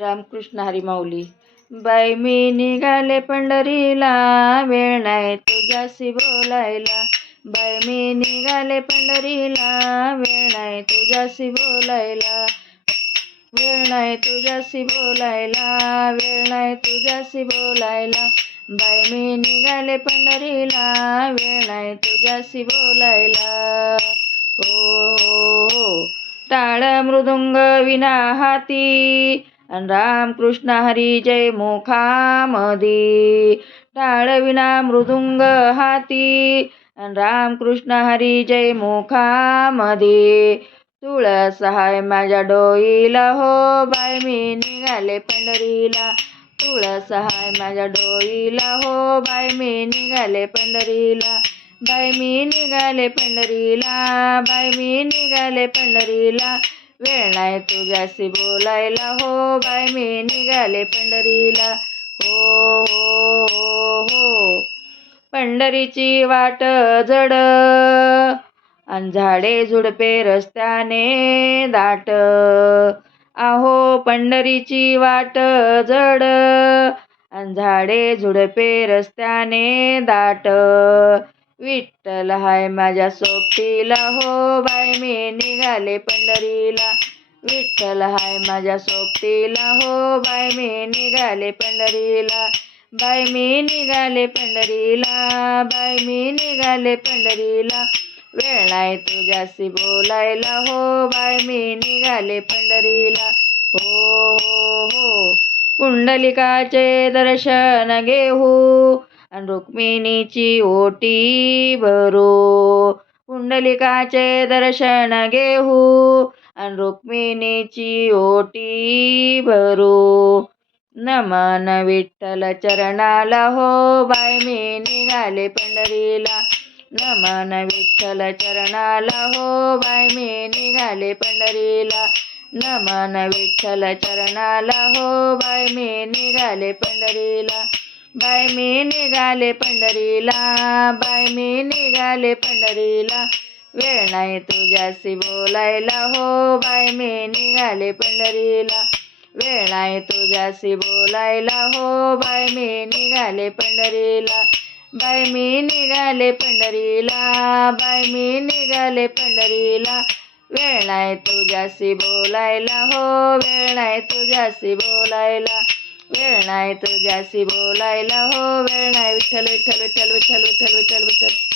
रामकृष्ण हरी माऊली. बाई मी निघाले पंढरीला, वेळ नाही तुझ्याशी बोलायला. बाई मी निघाले पंढरीला, वेळ नाही तुझ्याशी बोलायला. वेळ नाही तुझ्याशी बोलायला, वेळ नाही तुझ्याशी बोलायला. बाई मी निघाले पंढरीला, वेळ नाही तुझ्याशी बोलायला. हो हो हो. टाळ मृदुंग विना हाती, अन रामकृष्ण हरी जय मुखामधी. टाळ विना मृदुंग हाती, अन रामकृष्ण हरी जय मुखामधी. तुळस हाय माझ्या डोईला हो, बाय मी निघाले पंढरीला. तुळस हाय माझ्या डोईला हो, बाय मी निघाले पंढरीला. बाय मी निघाले पंढरीला, बाय मी निघाले पंढरीला. वेळ नाही तुझ्याशी बोलायला हो, बाय मी निघाले पंढरीला. हो हो हो हो. पंढरीची वाट जड, अन झाडे झुडपे रस्त्याने दाट. आहो पंढरीची वाट जड, अन झाडे झुडपे रस्त्याने दाट. विठ्ठल हाय माझ्या सोबतीला हो, बाय मी निघाले पंढरीला. विठ्ठल हाय माझ्या सोबतीला हो, बाय मी निघाले पंढरीला. बाय मी निघाले पंढरीला, बाय मी निघाले पंढरीला. वेळ नाही तुझ्याशी बोलायला हो, बाय मी निघाले पंढरीला. हो हो हो. पुंडलिकाचे दर्शन घेऊ, अन रुक्मिणीची ओटी भरू. पुंडलिकाचे दर्शन घेऊ, अन रुक्मिणीची ओटी भरू. नमन विठ्ठल चरणाला हो, बाय मी निघाले पंढरीला. नमन विठ्ठल चरणाला हो, बाय मी निघाले पंढरीला. नमन विठ्ठल चरणाला हो, बाय मी निघाले पंढरीला. बाय मी निघाले पंढरीला, बाय मी निघाले पंढरीला. वेळ नाही तुझ्याशी बोलायला हो, बाय मी निघाले पंढरीला. वेळ नाही तुझ्याशी बोलायला हो, बाय मी निघाले पंढरीला. बाय मी निघाले पंढरीला, बाय मी निघाले पंढरीला. वेळ नाही तुझ्याशी बोलायला हो, वेळ नाही तुझ्याशी बोलायला. वेळ नाही तुझ्याशी बोलायला हो, वेळ नाही. विठ्ठल विठ्ठल विठ्ठल विठ्ठल विठ्ठल विठ्ठल विठ्ठल.